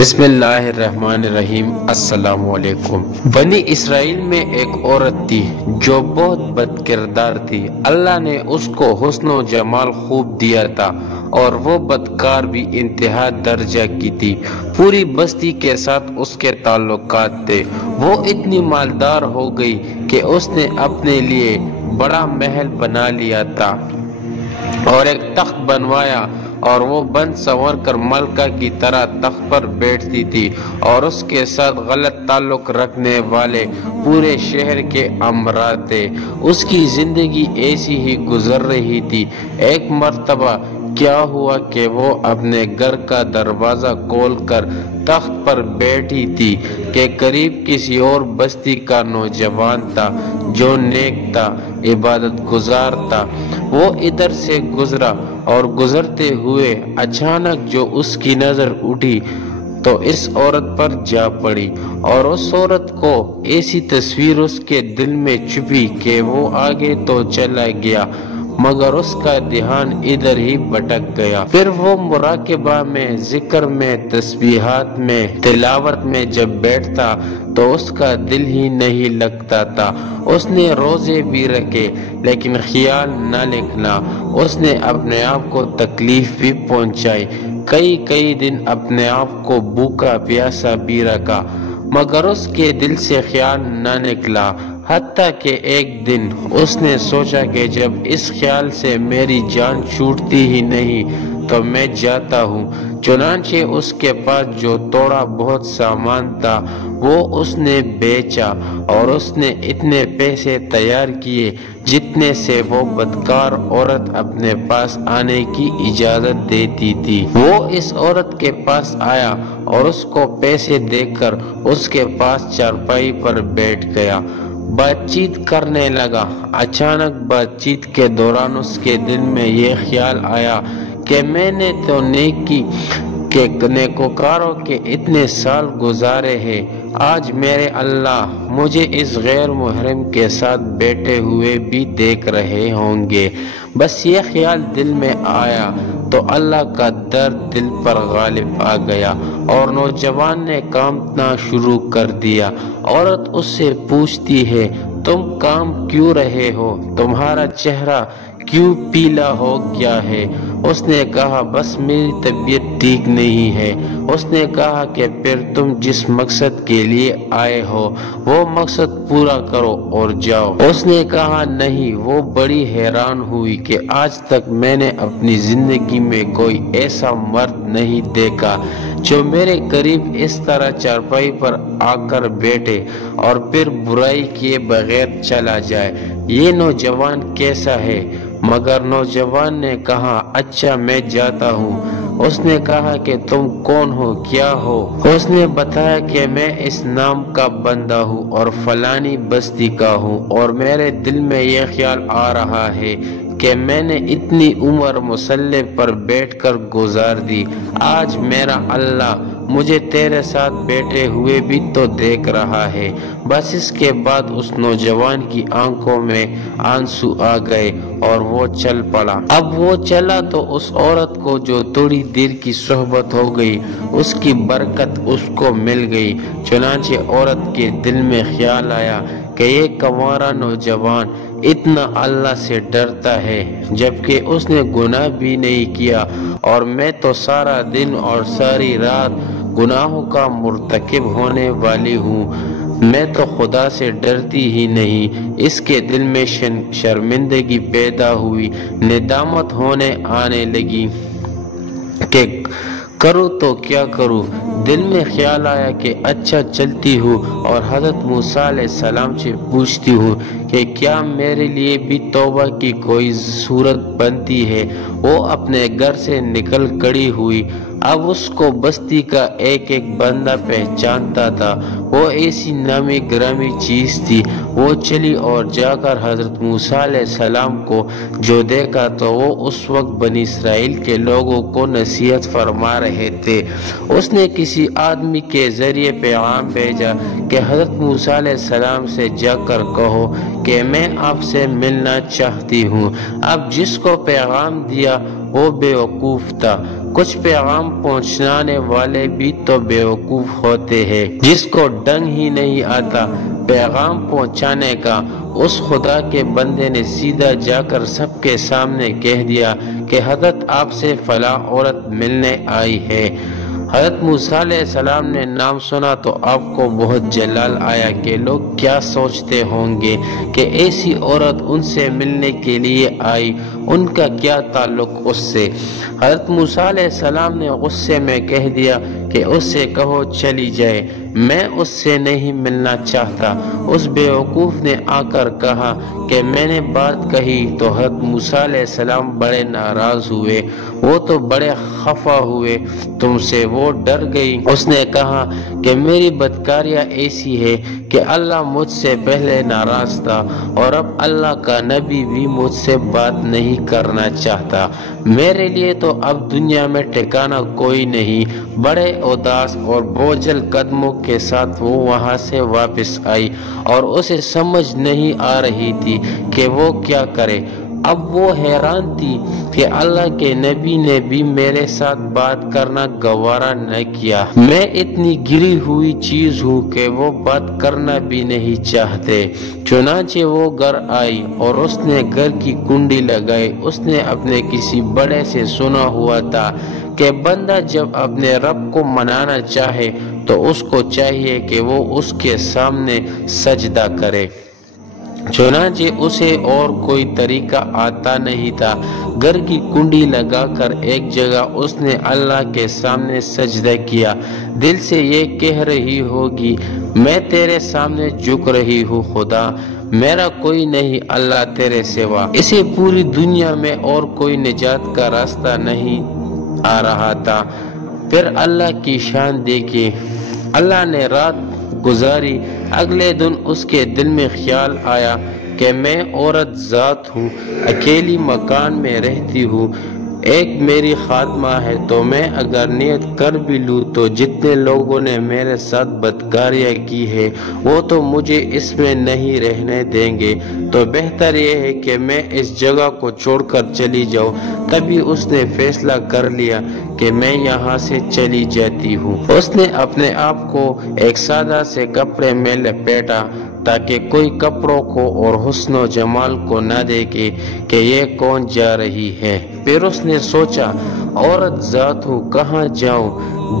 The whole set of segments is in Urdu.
بسم اللہ الرحمن الرحیم۔ السلام علیکم۔ بنی اسرائیل میں ایک عورت تھی جو بہت بد کردار تھی۔ اللہ نے اس کو حسن و جمال خوب دیا تھا اور وہ بدکار بھی انتہا درجہ کی تھی۔ پوری بستی کے ساتھ اس کے تعلقات تھے۔ وہ اتنی مالدار ہو گئی کہ اس نے اپنے لیے بڑا محل بنا لیا تھا اور ایک تخت بنوایا اور وہ بن سنور کر ملکہ کی طرح تخت پر بیٹھتی تھی اور اس کے ساتھ غلط تعلق رکھنے والے پورے شہر کے امراء تھے۔ اس کی زندگی ایسی ہی گزر رہی تھی۔ ایک مرتبہ کیا ہوا کہ وہ اپنے گھر کا دروازہ کھول کر تخت پر بیٹھی تھی کہ قریب کسی اور بستی کا نوجوان تھا جو نیک تھا، عبادت گزار تھا۔ وہ ادھر سے گزرا اور گزرتے ہوئے اچانک جو اس کی نظر اٹھی تو اس عورت پر جا پڑی اور اس عورت کو ایسی تصویر اس کے دل میں چھپی کہ وہ آگے تو چلا گیا مگر اس کا دھیان ادھر ہی بھٹک گیا۔ پھر وہ مراقبہ میں، ذکر میں، تسبیحات میں، تلاوت میں جب بیٹھتا تو اس کا دل ہی نہیں لگتا تھا۔ اس نے روزے بھی رکھے لیکن خیال نہ نکلا۔ اس نے اپنے آپ کو تکلیف بھی پہنچائی، کئی دن اپنے آپ کو بھوکا پیاسا بھی رکھا مگر اس کے دل سے خیال نہ نکلا۔ حتیٰ کہ ایک دن اس نے سوچا کہ جب اس خیال سے میری جان چھوٹتی ہی نہیں تو میں جاتا ہوں۔ چنانچہ اس کے پاس جو تھوڑا بہت سامان تھا وہ اس نے بیچا اور اس نے اتنے پیسے تیار کیے جتنے سے وہ بدکار عورت اپنے پاس آنے کی اجازت دیتی تھی۔ وہ اس عورت کے پاس آیا اور اس کو پیسے دے کر اس کے پاس چارپائی پر بیٹھ گیا، بات چیت کرنے لگا۔ اچانک بات چیت کے دوران اس کے دل میں یہ خیال آیا کہ میں نے تو نیکی کے نیکوکاروں کے اتنے سال گزارے ہیں، آج میرے اللہ مجھے اس غیر محرم کے ساتھ بیٹھے ہوئے بھی دیکھ رہے ہوں گے۔ بس یہ خیال دل میں آیا تو اللہ کا درد دل پر غالب آ گیا اور نوجوان نے کامنا شروع کر دیا۔ عورت اس سے پوچھتی ہے، تم کام کیوں رہے ہو؟ تمہارا چہرہ کیوں پیلا ہو گیا ہے؟ اس نے کہا، بس میری طبیعت ٹھیک نہیں ہے۔ اس نے کہا کہ پھر تم جس مقصد کے لیے آئے ہو وہ مقصد پورا کرو اور جاؤ۔ اس نے کہا، نہیں۔ وہ بڑی حیران ہوئی کہ آج تک میں نے اپنی زندگی میں کوئی ایسا مرد نہیں دیکھا جو میرے قریب اس طرح چارپائی پر آ کر بیٹھے اور پھر برائی کیے بغیر چلا جائے۔ یہ نوجوان کیسا ہے؟ مگر نوجوان نے کہا، اچھا میں جاتا ہوں۔ اس نے کہا کہ تم کون ہو، کیا ہو؟ اس نے بتایا کہ میں اس نام کا بندہ ہوں اور فلانی بستی کا ہوں اور میرے دل میں یہ خیال آ رہا ہے کہ میں نے اتنی عمر مصلی پر بیٹھ کر گزار دی، آج میرا اللہ مجھے تیرے ساتھ بیٹھے ہوئے بھی تو دیکھ رہا ہے۔ بس اس کے بعد اس نوجوان کی آنکھوں میں آنسو آ گئے اور وہ چل پڑا۔ اب وہ چلا تو اس عورت کو جو تھوڑی دیر کی صحبت ہو گئی اس کی برکت اس کو مل گئی۔ چنانچہ عورت کے دل میں خیال آیا کہ یہ کنوارا نوجوان اتنا اللہ سے ڈرتا ہے جبکہ اس نے گناہ بھی نہیں کیا اور میں تو سارا دن اور ساری رات گناہوں کا مرتکب ہونے والی ہوں، میں تو خدا سے ڈرتی ہی نہیں۔ اس کے دل میں شرمندگی پیدا ہوئی، ندامت ہونے آنے لگی کہ کروں تو کیا کروں۔ دل میں خیال آیا کہ اچھا چلتی ہوں اور حضرت موسیٰ علیہ السلام سے پوچھتی ہوں کہ کیا میرے لیے بھی توبہ کی کوئی صورت بنتی ہے۔ وہ اپنے گھر سے نکل کھڑی ہوئی۔ اب اس کو بستی کا ایک بندہ پہچانتا تھا، وہ ایسی نامی گرامی چیز تھی۔ وہ چلی اور جا کر حضرت موسیٰ علیہ السلام کو جو دیکھا تو وہ اس وقت بنی اسرائیل کے لوگوں کو نصیحت فرما رہے تھے۔ اس نے کسی آدمی کے ذریعے پیغام بھیجا کہ حضرت موسیٰ علیہ السلام سے جا کر کہو کہ میں آپ سے ملنا چاہتی ہوں۔ اب جس کو پیغام دیا وہ بیوقوف تھا۔ کچھ پیغام پہنچانے والے بھی تو بیوقوف ہوتے ہیں، جس کو ڈنگ ہی نہیں آتا پیغام پہنچانے کا۔ اس خدا کے بندے نے سیدھا جا کر سب کے سامنے کہہ دیا کہ حضرت آپ سے فلاں عورت ملنے آئی ہے۔ حضرت موسیٰ علیہ السلام نے نام سنا تو آپ کو بہت جلال آیا کہ لوگ کیا سوچتے ہوں گے کہ ایسی عورت ان سے ملنے کے لیے آئی، ان کا کیا تعلق اس سے۔ حضرت موسیٰ علیہ السلام نے غصے میں کہہ دیا کہ اس سے کہو چلی جائے، میں اس سے نہیں ملنا چاہتا۔ اس بیوقوف نے آ کر کہا کہ میں نے بات کہی تو حضرت موسیٰ علیہ السلام بڑے ناراض ہوئے، وہ تو بڑے خفا ہوئے تم سے، وہ ڈر گئی۔ اس نے کہا کہ میری بدکاریاں ایسی ہے کہ اللہ مجھ سے پہلے ناراض تھا اور اب اللہ کا نبی بھی مجھ سے بات نہیں کرنا چاہتا، میرے لیے تو اب دنیا میں ٹھکانہ کوئی نہیں۔ بڑے اداس اور بوجھل قدموں کے ساتھ وہ وہاں سے واپس آئی اور اسے سمجھ نہیں آ رہی تھی کہ وہ کیا کرے۔ اب وہ حیران تھی کہ اللہ کے نبی نے بھی میرے ساتھ بات کرنا گوارا نہ کیا، میں اتنی گری ہوئی چیز ہوں کہ وہ بات کرنا بھی نہیں چاہتے۔ چنانچہ وہ گھر آئی اور اس نے گھر کی کنڈی لگائی۔ اس نے اپنے کسی بڑے سے سنا ہوا تھا کہ بندہ جب اپنے رب کو منانا چاہے تو اس کو چاہیے کہ وہ اس کے سامنے سجدہ کرے۔ چنانچہ اسے اور کوئی طریقہ آتا نہیں تھا۔ گھر کی کنڈی لگا کر ایک جگہ اس نے اللہ کے سامنے سجدہ کیا، دل سے یہ کہہ رہی ہوگی میں تیرے سامنے جھک رہی ہوں خدا، میرا کوئی نہیں اللہ تیرے سوا۔ اسے پوری دنیا میں اور کوئی نجات کا راستہ نہیں آ رہا تھا۔ پھر اللہ کی شان دیکھی، اللہ نے رات گزاری۔ اگلے دن اس کے دل میں خیال آیا کہ میں عورت ذات ہوں، اکیلی مکان میں رہتی ہوں، ایک میری خادمہ ہے، تو میں اگر نیت کر بھی لوں تو جتنے لوگوں نے میرے ساتھ بدکاریاں کی ہے وہ تو مجھے اس میں نہیں رہنے دیں گے، تو بہتر یہ ہے کہ میں اس جگہ کو چھوڑ کر چلی جاؤں۔ تبھی اس نے فیصلہ کر لیا کہ میں یہاں سے چلی جاتی ہوں۔ اس نے اپنے آپ کو ایک سادہ سے کپڑے میں لپیٹا تاکہ کوئی کپڑوں کو اور حسن و جمال کو نہ دیکھے کہ یہ کون جا رہی ہے۔ پھر اس نے سوچا عورت ذات ہوں، کہاں جاؤں؟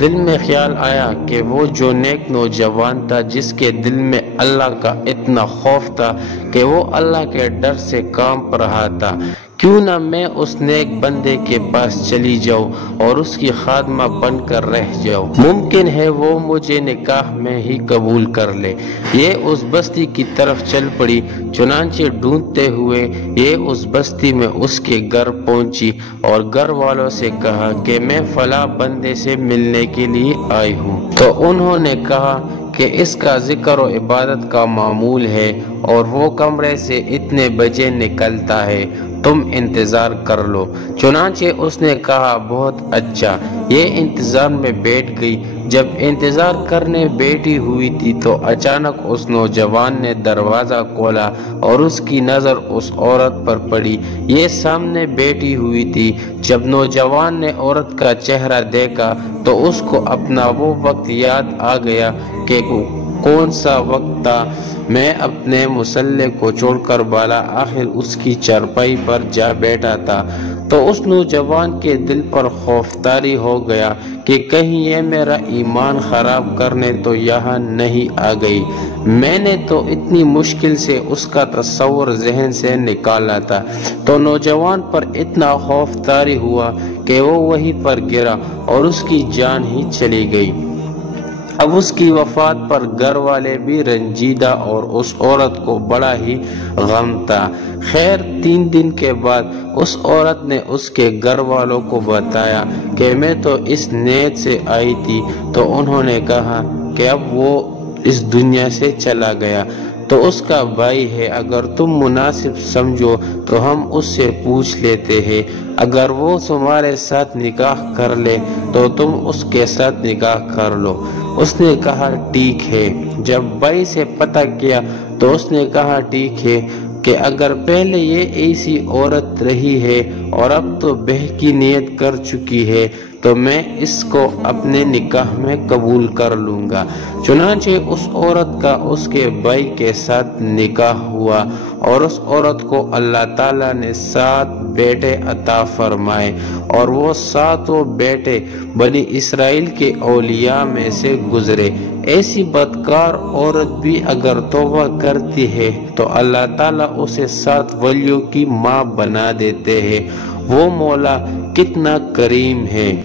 دل میں خیال آیا کہ وہ جو نیک نوجوان تھا جس کے دل میں اللہ کا اتنا خوف تھا کہ وہ اللہ کے ڈر سے کانپ رہا تھا، کیوں نہ میں اس نیک بندے کے پاس چلی جاؤں اور اس کی خادمہ بن کر رہ جاؤں، ممکن ہے وہ مجھے نکاح میں ہی قبول کر لے۔ یہ اس بستی کی طرف چل پڑی۔ چنانچہ ڈھونڈتے ہوئے یہ اس بستی میں اس کے گھر پہنچی اور گھر والوں سے کہا کہ میں فلاں بندے سے ملنے کے لیے آئی ہوں۔ تو انہوں نے کہا کہ اس کا ذکر و عبادت کا معمول ہے اور وہ کمرے سے اتنے بجے نکلتا ہے، تم انتظار کر لو۔ چنانچہ اس نے کہا بہت اچھا، یہ انتظار میں بیٹھ گئی۔ جب انتظار کرنے بیٹھی ہوئی تھی تو اچانک اس نوجوان نے دروازہ کھولا اور اس کی نظر اس عورت پر پڑی، یہ سامنے بیٹھی ہوئی تھی۔ جب نوجوان نے عورت کا چہرہ دیکھا تو اس کو اپنا وہ وقت یاد آ گیا کہ کون سا وقت تھا، میں اپنے مسلح کو چھوڑ کر بالا آخر اس کی چارپائی پر جا بیٹھا تھا۔ تو اس نوجوان کے دل پر خوف طاری ہو گیا کہ کہیں یہ میرا ایمان خراب کرنے تو یہاں نہیں آ گئی، میں نے تو اتنی مشکل سے اس کا تصور ذہن سے نکالا تھا۔ تو نوجوان پر اتنا خوف طاری ہوا کہ وہ وہیں پر گرا اور اس کی جان ہی چلی گئی۔ اب اس کی وفات پر گھر والے بھی رنجیدہ اور اس عورت کو بڑا ہی غم تھا۔ خیر 3 دن کے بعد اس عورت نے اس کے گھر والوں کو بتایا کہ میں تو اس نیت سے آئی تھی، تو انہوں نے کہا کہ اب وہ اس دنیا سے چلا گیا تو اس کا بھائی ہے، اگر تم مناسب سمجھو تو ہم اس سے پوچھ لیتے ہیں، اگر وہ تمہارے ساتھ نکاح کر لے تو تم اس کے ساتھ نکاح کر لو۔ اس نے کہا ٹھیک ہے۔ جب بھائی سے پتہ کیا تو اس نے کہا ٹھیک ہے، کہ اگر پہلے یہ ایسی عورت رہی ہے اور اب تو بہ کی نیت کر چکی ہے تو میں اس کو اپنے نکاح میں قبول کر لوں گا۔ چنانچہ اس عورت کا اس کے بھائی کے ساتھ نکاح ہوا اور اس عورت کو اللہ تعالیٰ نے 7 بیٹے عطا فرمائے اور وہ 7 بیٹے بنی اسرائیل کے اولیاء میں سے گزرے۔ ایسی بدکار عورت بھی اگر توبہ کرتی ہے تو اللہ تعالیٰ اسے 7 ولیوں کی ماں بنا دیتے ہیں۔ وہ مولا کتنا کریم ہے۔